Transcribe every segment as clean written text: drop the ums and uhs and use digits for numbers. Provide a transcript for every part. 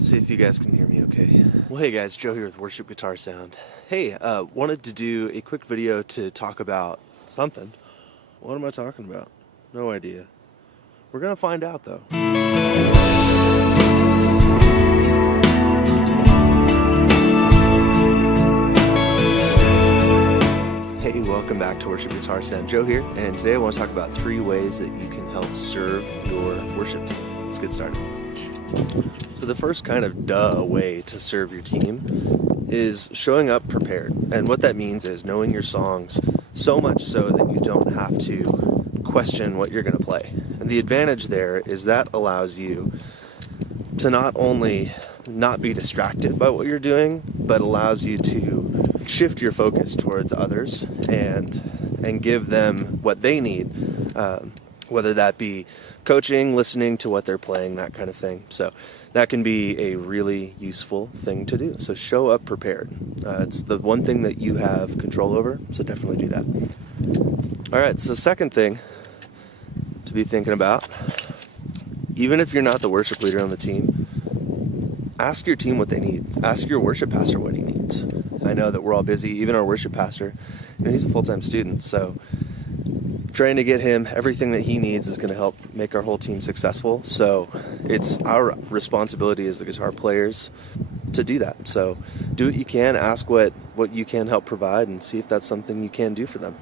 Let's see if you guys can hear me okay. Well, hey guys, Joe here with Worship Guitar Sound. Hey, wanted to do a quick video to talk about something. What am I talking about? No idea. We're gonna find out though. Hey, welcome back to Worship Guitar Sound. Joe here, and today I want to talk about 3 ways that you can help serve your worship team. Let's get started. So the first kind of way to serve your team is showing up prepared. And what that means is knowing your songs so much so that you don't have to question what you're going to play. And the advantage there is that allows you to not only not be distracted by what you're doing, but allows you to shift your focus towards others and give them what they need, whether that be coaching, listening to what they're playing, that kind of thing. So that can be a really useful thing to do. So show up prepared. It's the one thing that you have control over, so definitely do that. All right, so second thing to be thinking about, even if you're not the worship leader on the team, ask your team what they need. Ask your worship pastor what he needs. I know that we're all busy, even our worship pastor, he's a full-time student, so trying to get him everything that he needs is going to help make our whole team successful. So it's our responsibility as the guitar players to do that. So do what you can, ask what you can help provide, and see if that's something you can do for them.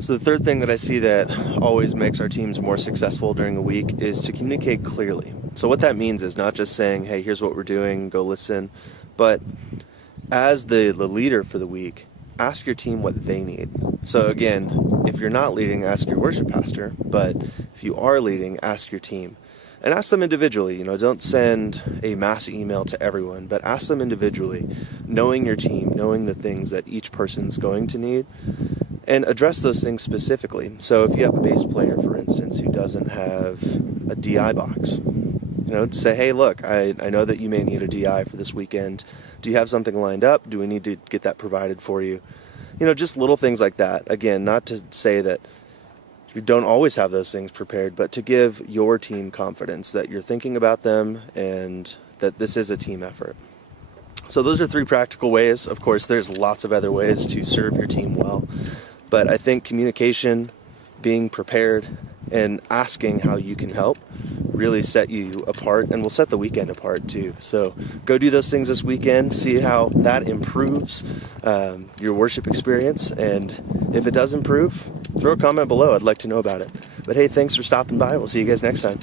So the third thing that I see that always makes our teams more successful during the week is to communicate clearly. So what that means is not just saying, hey, here's what we're doing, go listen, but as the leader for the week, ask your team what they need. So again, if you're not leading, ask your worship pastor, but if you are leading, ask your team. And ask them individually. Don't send a mass email to everyone, but ask them individually, knowing your team, knowing the things that each person's going to need, and address those things specifically. So if you have a bass player, for instance, who doesn't have a DI box, say, hey, look, I know that you may need a DI for this weekend. Do you have something lined up? Do we need to get that provided for you? Just little things like that. Again, not to say that you don't always have those things prepared, but to give your team confidence that you're thinking about them and that this is a team effort. So those are 3 practical ways. Of course, there's lots of other ways to serve your team well, but I think communication, being prepared, and asking how you can help really set you apart and will set the weekend apart too. So go do those things this weekend, see how that improves your worship experience, and if it does improve, throw a comment below. I'd like to know about it. But hey, thanks for stopping by. We'll see you guys next time.